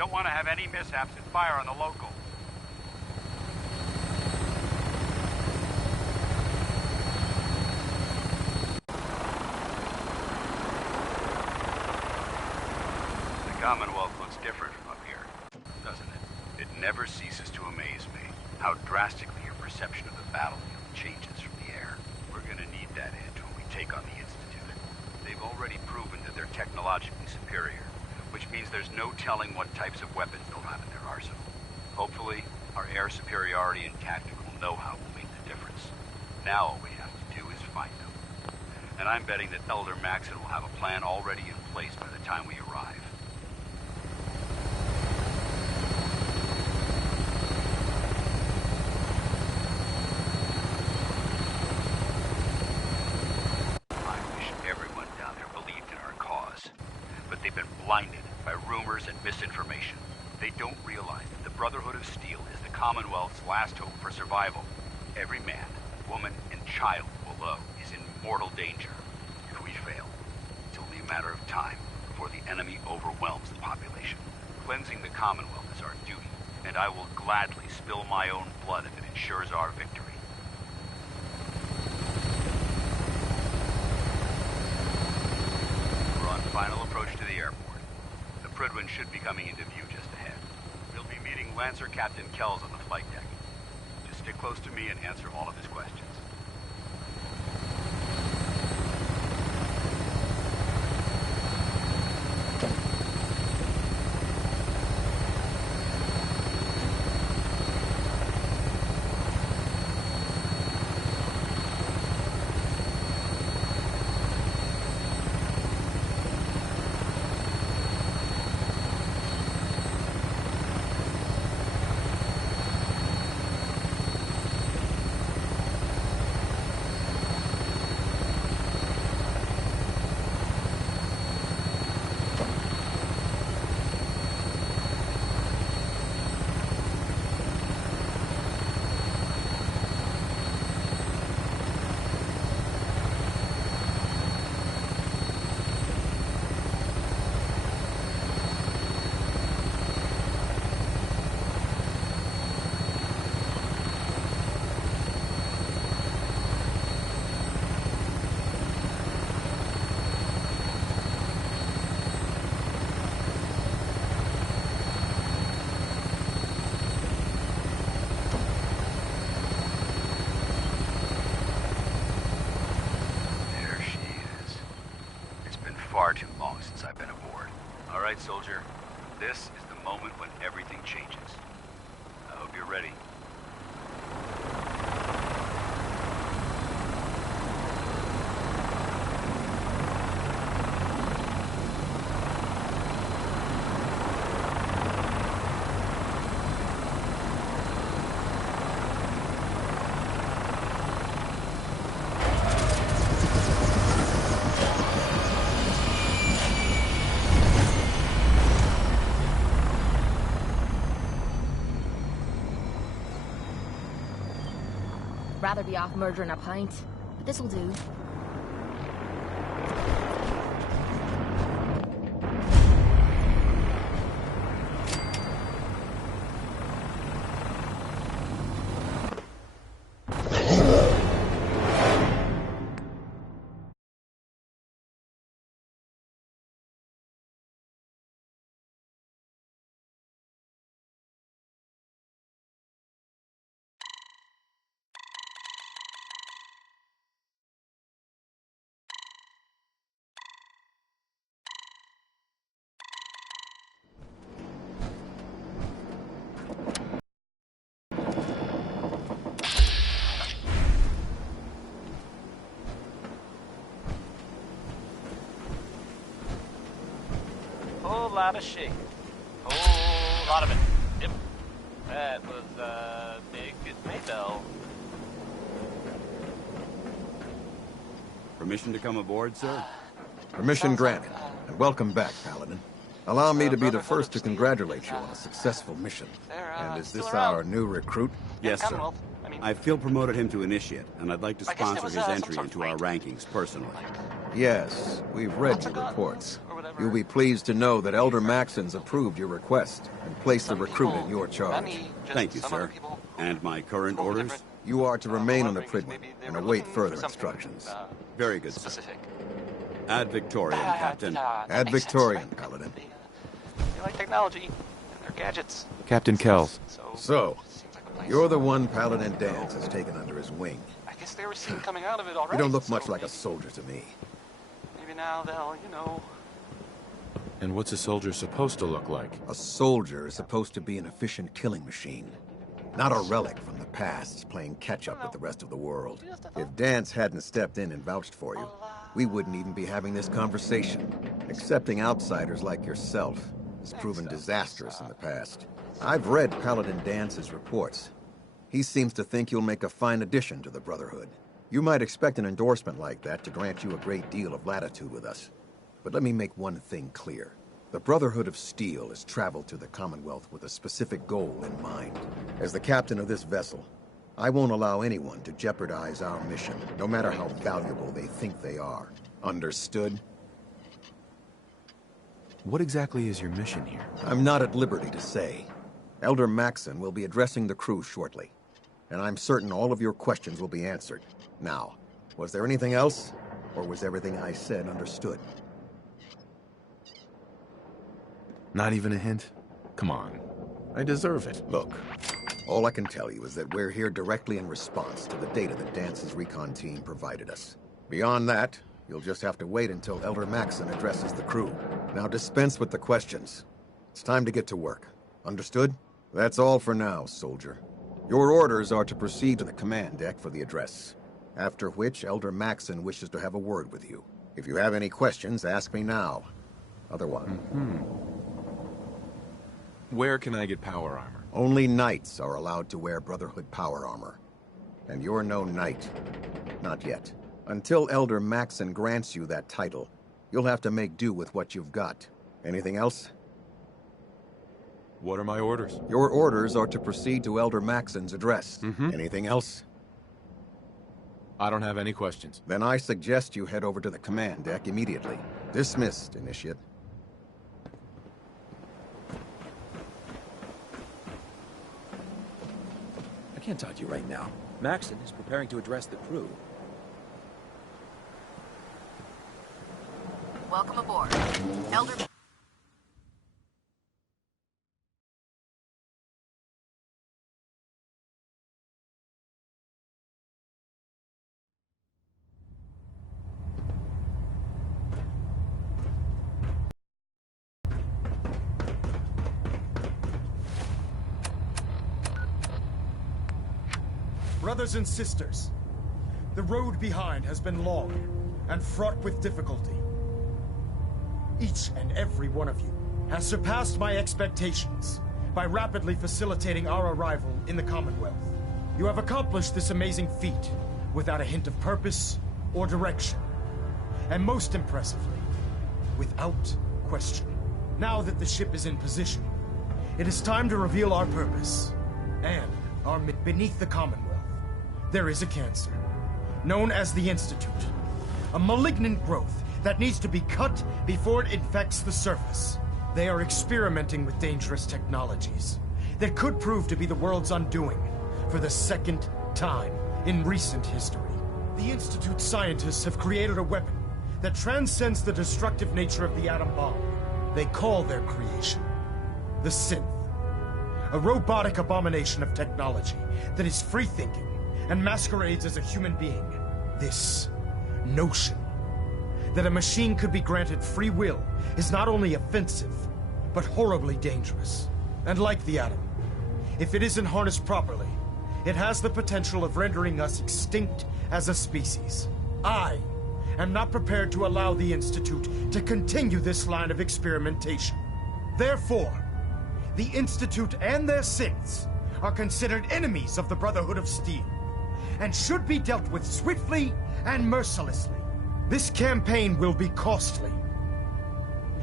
don't want to have any mishaps and fire on the local. The Commonwealth looks different from up here, doesn't it? It never ceases to amaze me how drastically your perception of the battlefield changes from the air. We're gonna need that edge when we take on the Institute. They've already proven that they're technologically superior, which means there's no telling what types of weapons they'll have in their arsenal. Hopefully, our air superiority and tactical know-how will make the difference. Now all we have to do is find them. And I'm betting that Elder Maxon will have a plan already in place by the time we arrive. Blinded by rumors and misinformation. They don't realize that the Brotherhood of Steel is the Commonwealth's last hope for survival. Every man, woman, and child below is in mortal danger. If we fail, it's only a matter of time before the enemy overwhelms the population. Cleansing the Commonwealth is our duty, and I will gladly spill my own blood if it ensures our victory. We're on final approach to the airport. Prydwen should be coming into view just ahead. We'll be meeting Lancer Captain Kells on the flight deck. Just stick close to me and answer all of his questions. Far too long since I've been aboard. All right, soldier. This is the moment when everything changes. I hope you're ready. Rather be off murdering a pint, but this'll do. Whole lot of shit. Whole lot of it. Yep. That was a big Maybell. Permission to come aboard, sir? Permission granted, and welcome back, Paladin. Allow me to be the first to congratulate you on a successful mission. And is this our new recruit? Yes, sir. I feel promoted him to initiate, and I'd like to sponsor his entry into our rankings personally. Yes, we've read your reports. whatever. You'll be pleased to know that Elder Maxon's approved your request and placed the recruit in your charge. Thank you, sir. And my current orders? You are to remain on the Pridman and await further instructions. Very good, sir. Specific. Ad Victoriam, Captain. Ad Victoriam, Paladin. They like technology and their gadgets. Captain Kells. So, you're the one Paladin Dance has taken under his wing. I guess they were seen coming out of it already. You don't look so much like a maybe- soldier to me. Maybe now they'll, you know... And what's a soldier supposed to look like? A soldier is supposed to be an efficient killing machine, not a relic from the past playing catch-up with the rest of the world. If Dance hadn't stepped in and vouched for you, we wouldn't even be having this conversation. Accepting outsiders like yourself has proven disastrous in the past. I've read Paladin Dance's reports. He seems to think you'll make a fine addition to the Brotherhood. You might expect an endorsement like that to grant you a great deal of latitude with us. But let me make one thing clear. The Brotherhood of Steel has traveled to the Commonwealth with a specific goal in mind. As the captain of this vessel, I won't allow anyone to jeopardize our mission, no matter how valuable they think they are. Understood? What exactly is your mission here? I'm not at liberty to say. Elder Maxon will be addressing the crew shortly, and I'm certain all of your questions will be answered. Now, was there anything else, or was everything I said understood? Not even a hint? Come on. I deserve it. Look, all I can tell you is that we're here directly in response to the data that Dance's recon team provided us. Beyond that, you'll just have to wait until Elder Maxon addresses the crew. Now dispense with the questions. It's time to get to work. Understood? That's all for now, soldier. Your orders are to proceed to the command deck for the address. After which, Elder Maxon wishes to have a word with you. If you have any questions, ask me now. Otherwise... Where can I get power armor? Only knights are allowed to wear Brotherhood power armor. And you're no knight. Not yet. Until Elder Maxon grants you that title, you'll have to make do with what you've got. Anything else? What are my orders? Your orders are to proceed to Elder Maxon's address. Anything else? I don't have any questions. Then I suggest you head over to the command deck immediately. Dismissed, Initiate. I can't talk to you right now. Maxon is preparing to address the crew. Welcome aboard. Elder... Brothers and sisters, the road behind has been long and fraught with difficulty. Each and every one of you has surpassed my expectations by rapidly facilitating our arrival in the Commonwealth. You have accomplished this amazing feat without a hint of purpose or direction, and most impressively, without question. Now that the ship is in position, it is time to reveal our purpose and our beneath the Commonwealth. There is a cancer, known as the Institute. A malignant growth that needs to be cut before it infects the surface. They are experimenting with dangerous technologies that could prove to be the world's undoing for the second time in recent history. The Institute scientists have created a weapon that transcends the destructive nature of the atom bomb. They call their creation the Synth. A robotic abomination of technology that is free-thinking and masquerades as a human being. This notion that a machine could be granted free will is not only offensive, but horribly dangerous. And like the atom, if it isn't harnessed properly, it has the potential of rendering us extinct as a species. I am not prepared to allow the Institute to continue this line of experimentation. Therefore, the Institute and their synths are considered enemies of the Brotherhood of Steel, and should be dealt with swiftly and mercilessly. This campaign will be costly,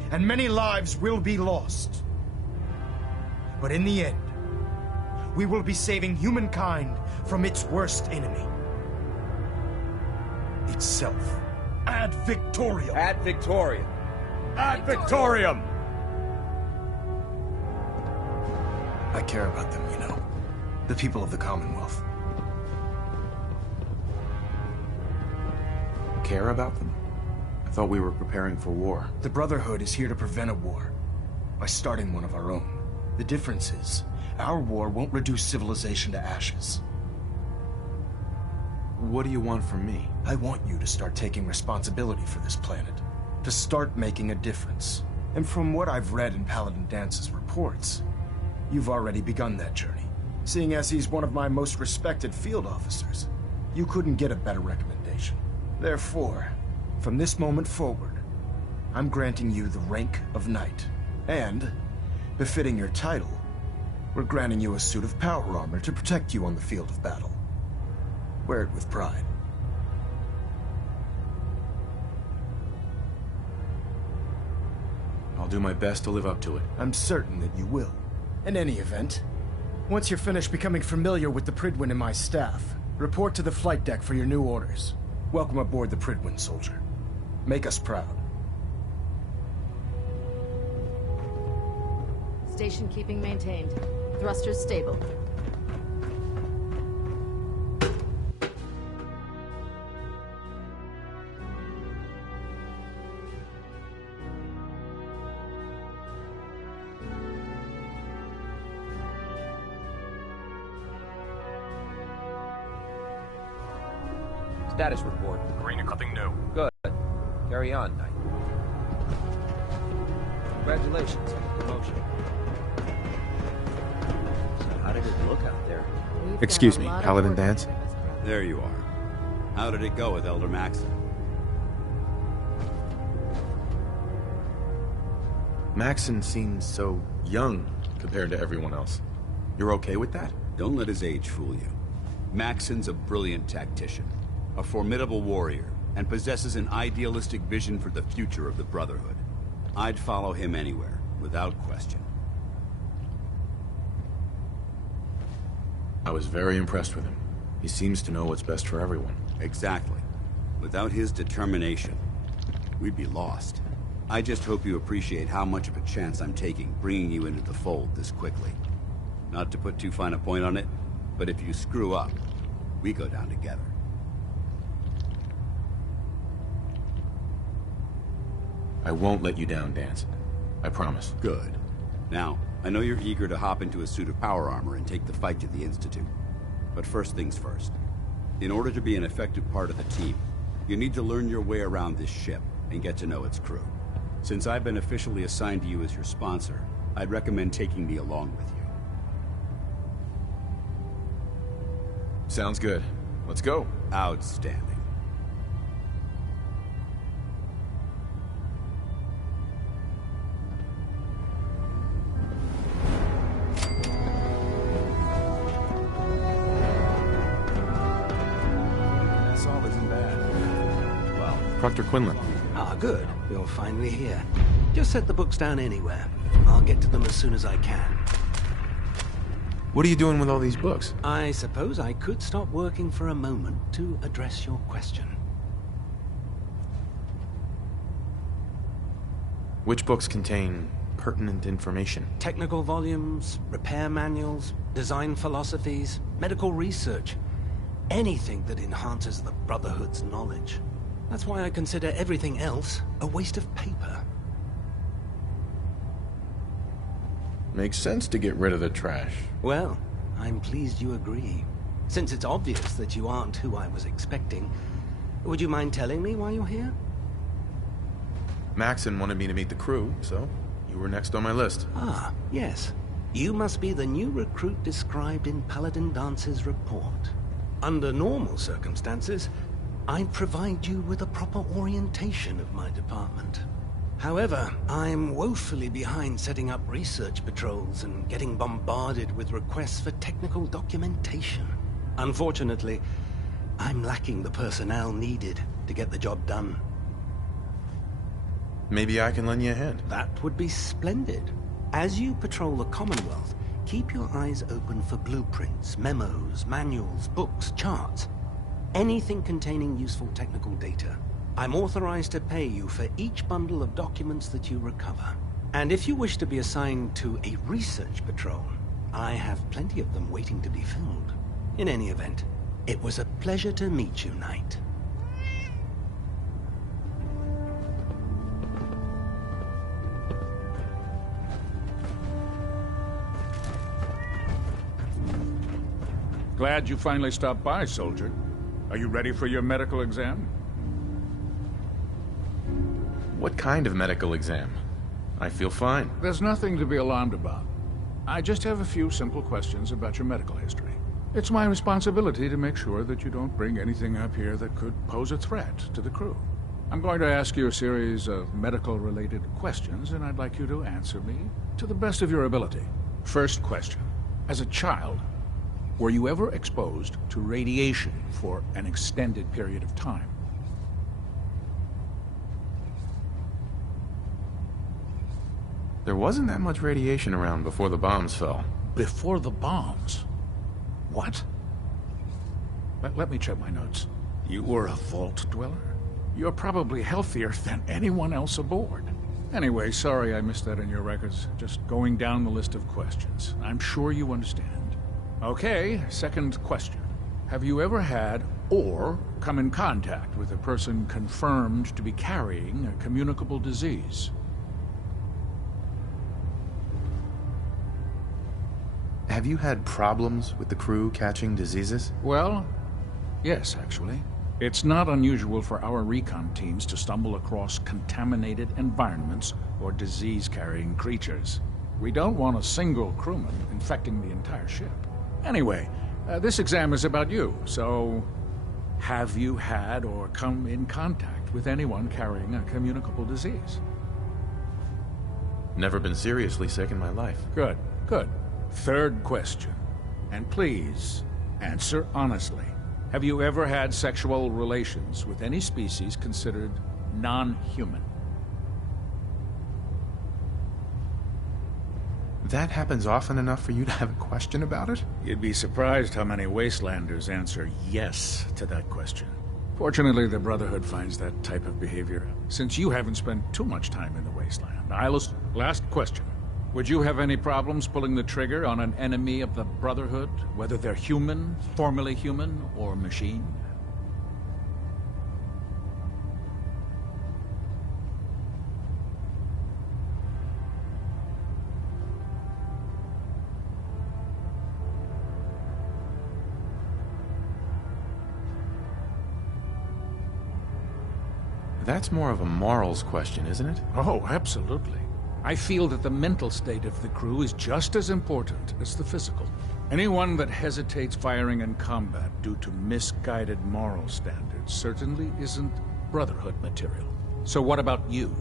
and many lives will be lost. But in the end, we will be saving humankind from its worst enemy. Itself. Ad Victoriam. Ad Victoriam. Ad Victoriam! I care about them, you know. The people of the Commonwealth. Care about them? I thought we were preparing for war. The Brotherhood is here to prevent a war by starting one of our own. The difference is, our war won't reduce civilization to ashes. What do you want from me? I want you to start taking responsibility for this planet. To start making a difference. And from what I've read in Paladin Dance's reports, you've already begun that journey. Seeing as he's one of my most respected field officers, you couldn't get a better recommendation. Therefore, from this moment forward, I'm granting you the rank of Knight. And, befitting your title, we're granting you a suit of power armor to protect you on the field of battle. Wear it with pride. I'll do my best to live up to it. I'm certain that you will. In any event, once you're finished becoming familiar with the Pridwin and my staff, report to the flight deck for your new orders. Welcome aboard the Pridwin, soldier. Make us proud. Station keeping maintained. Thrusters stable. Status report. Green, nothing new. Good. Carry on, Knight. Congratulations on the promotion. So how did it look out there? Excuse me, Paladin Dance? There you are. How did it go with Elder Maxon? Maxon seems so young compared to everyone else. You're okay with that? Don't let his age fool you. Maxon's a brilliant tactician, a formidable warrior, and possesses an idealistic vision for the future of the Brotherhood. I'd follow him anywhere, without question. I was very impressed with him. He seems to know what's best for everyone. Exactly. Without his determination, we'd be lost. I just hope you appreciate how much of a chance I'm taking bringing you into the fold this quickly. Not to put too fine a point on it, but if you screw up, we go down together. I won't let you down, Dance. I promise. Good. Now, I know you're eager to hop into a suit of power armor and take the fight to the Institute. But first things first. In order to be an effective part of the team, you need to learn your way around this ship and get to know its crew. Since I've been officially assigned to you as your sponsor, I'd recommend taking me along with you. Sounds good. Let's go. Outstanding. Dr. Quinlan. Ah, good. You're finally here. Just set the books down anywhere. I'll get to them as soon as I can. What are you doing with all these books? I suppose I could stop working for a moment to address your question. Which books contain pertinent information? Technical volumes, repair manuals, design philosophies, medical research. Anything that enhances the Brotherhood's knowledge. That's why I consider everything else a waste of paper. Makes sense to get rid of the trash. Well, I'm pleased you agree. Since it's obvious that you aren't who I was expecting, would you mind telling me why you're here? Maxon wanted me to meet the crew, so you were next on my list. Ah, yes. You must be the new recruit described in Paladin Dance's report. Under normal circumstances, I'd provide you with a proper orientation of my department. However, I'm woefully behind setting up research patrols and getting bombarded with requests for technical documentation. Unfortunately, I'm lacking the personnel needed to get the job done. Maybe I can lend you a hand. That would be splendid. As you patrol the Commonwealth, keep your eyes open for blueprints, memos, manuals, books, charts. Anything containing useful technical data. I'm authorized to pay you for each bundle of documents that you recover. And if you wish to be assigned to a research patrol, I have plenty of them waiting to be filled. In any event, it was a pleasure to meet you, Knight. Glad you finally stopped by, soldier. Are you ready for your medical exam? What kind of medical exam? I feel fine. There's nothing to be alarmed about. I just have a few simple questions about your medical history. It's my responsibility to make sure that you don't bring anything up here that could pose a threat to the crew. I'm going to ask you a series of medical-related questions, and I'd like you to answer me to the best of your ability. First question. As a child, were you ever exposed to radiation for an extended period of time? There wasn't that much radiation around before the bombs fell. Before the bombs? What? Let me check my notes. You were a vault dweller? You're probably healthier than anyone else aboard. Anyway, sorry I missed that in your records. Just going down the list of questions. I'm sure you understand. Okay, second question. Have you ever had or come in contact with a person confirmed to be carrying a communicable disease? Have you had problems with the crew catching diseases? Well, yes, actually. It's not unusual for our recon teams to stumble across contaminated environments or disease-carrying creatures. We don't want a single crewman infecting the entire ship. Anyway, this exam is about you, so have you had or come in contact with anyone carrying a communicable disease? Never been seriously sick in my life. Good, good. Third question, and please answer honestly. Have you ever had sexual relations with any species considered non-human? That happens often enough for you to have a question about it? You'd be surprised how many wastelanders answer yes to that question. Fortunately, the Brotherhood finds that type of behavior, since you haven't spent too much time in the wasteland. Last question. Would you have any problems pulling the trigger on an enemy of the Brotherhood, whether they're human, formerly human, or machine? That's more of a morals question, isn't it? Oh, absolutely. I feel that the mental state of the crew is just as important as the physical. Anyone that hesitates firing in combat due to misguided moral standards certainly isn't Brotherhood material. So what about you?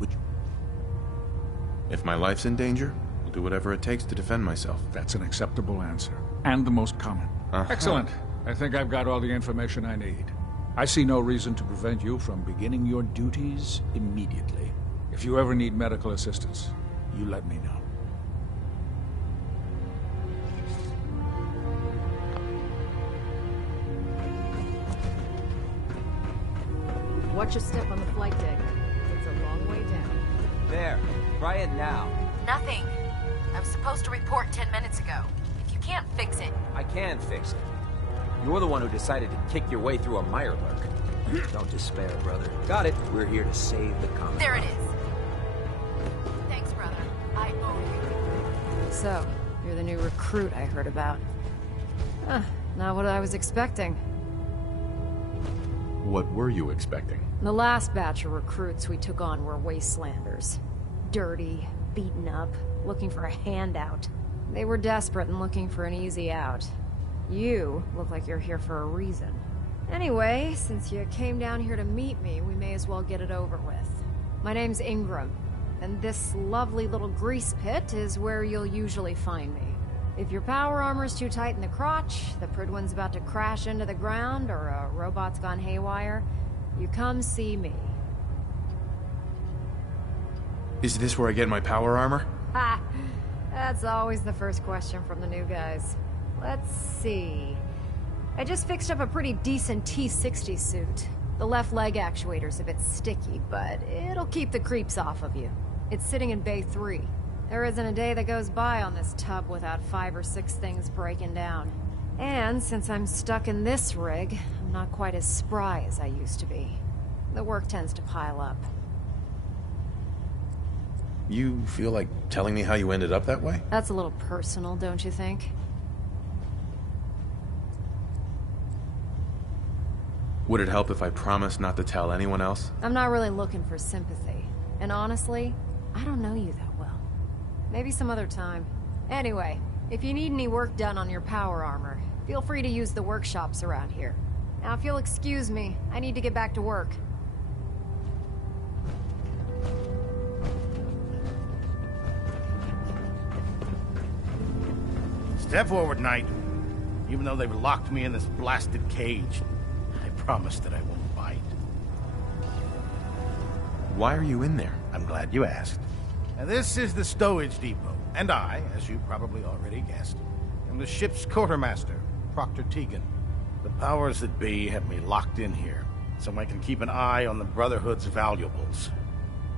Would you... If my life's in danger, I'll do whatever it takes to defend myself. That's an acceptable answer. And the most common. Excellent. I think I've got all the information I need. I see no reason to prevent you from beginning your duties immediately. If you ever need medical assistance, you let me know. Watch your step on the flight deck. It's a long way down. There. Try it now. Nothing. I was supposed to report 10 minutes ago. If you can't fix it... I can fix it. You're the one who decided to kick your way through a mirelurk. Don't despair, brother. Got it. We're here to save the Commonwealth. There it is. Thanks, brother. I owe you. So, you're the new recruit I heard about. Huh, not what I was expecting. What were you expecting? The last batch of recruits we took on were wastelanders. Dirty, beaten up, looking for a handout. They were desperate and looking for an easy out. You look like you're here for a reason. Anyway, since you came down here to meet me, we may as well get it over with. My name's Ingram, and this lovely little grease pit is where you'll usually find me. If your power armor's too tight in the crotch, the Pridwin's about to crash into the ground, or a robot's gone haywire, you come see me. Is this where I get my power armor? Ha! That's always the first question from the new guys. Let's see. I just fixed up a pretty decent T-60 suit. The left leg actuator's a bit sticky, but it'll keep the creeps off of you. It's sitting in Bay 3. There isn't a day that goes by on this tub without 5 or 6 things breaking down. And since I'm stuck in this rig, I'm not quite as spry as I used to be. The work tends to pile up. You feel like telling me how you ended up that way? That's a little personal, don't you think? Would it help if I promised not to tell anyone else? I'm not really looking for sympathy. And honestly, I don't know you that well. Maybe some other time. Anyway, if you need any work done on your power armor, feel free to use the workshops around here. Now, if you'll excuse me, I need to get back to work. Step forward, Knight. Even though they've locked me in this blasted cage, I promise that I won't bite. Why are you in there? I'm glad you asked. Now, this is the stowage depot, and I, as you probably already guessed, am the ship's quartermaster, Proctor Tegan. The powers that be have me locked in here, so I can keep an eye on the Brotherhood's valuables.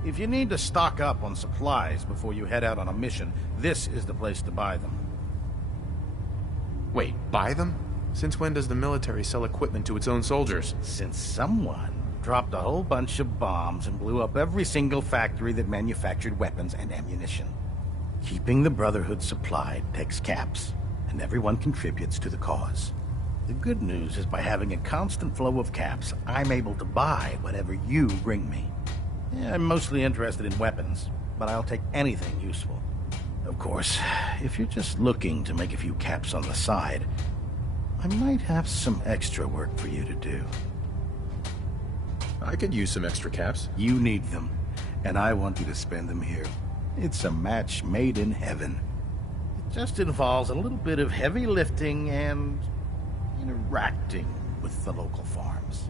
If you need to stock up on supplies before you head out on a mission, this is the place to buy them. Wait, buy them? Since when does the military sell equipment to its own soldiers? Since someone dropped a whole bunch of bombs and blew up every single factory that manufactured weapons and ammunition. Keeping the Brotherhood supplied takes caps, and everyone contributes to the cause. The good news is by having a constant flow of caps, I'm able to buy whatever you bring me. I'm mostly interested in weapons, but I'll take anything useful. Of course, if you're just looking to make a few caps on the side, I might have some extra work for you to do. I could use some extra caps. You need them, and I want you to spend them here. It's a match made in heaven. It just involves a little bit of heavy lifting and interacting with the local farms.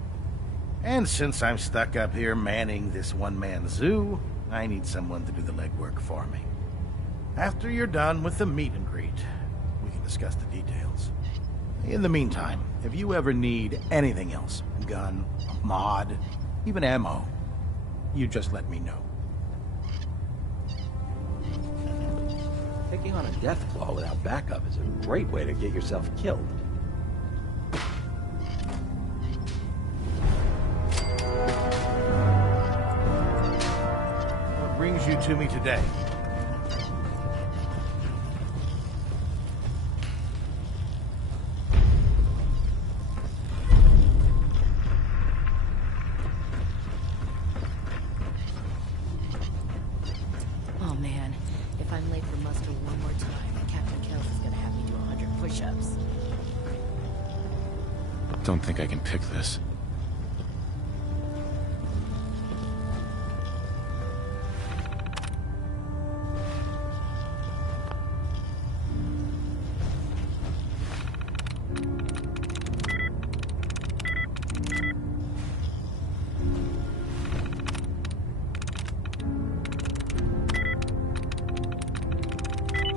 And since I'm stuck up here manning this one-man zoo, I need someone to do the legwork for me. After you're done with the meet and greet, we can discuss the details. In the meantime, if you ever need anything else, a gun, a mod, even ammo, you just let me know. Taking on a death claw without backup is a great way to get yourself killed. What brings you to me today? Oh man, if I'm late for muster one more time, Captain Kells is gonna have me do 100 push-ups. Don't think I can pick this.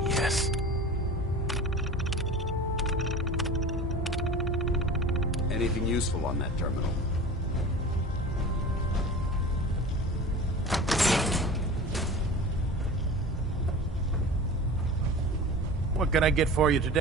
Yes. Anything useful on that terminal? What can I get for you today?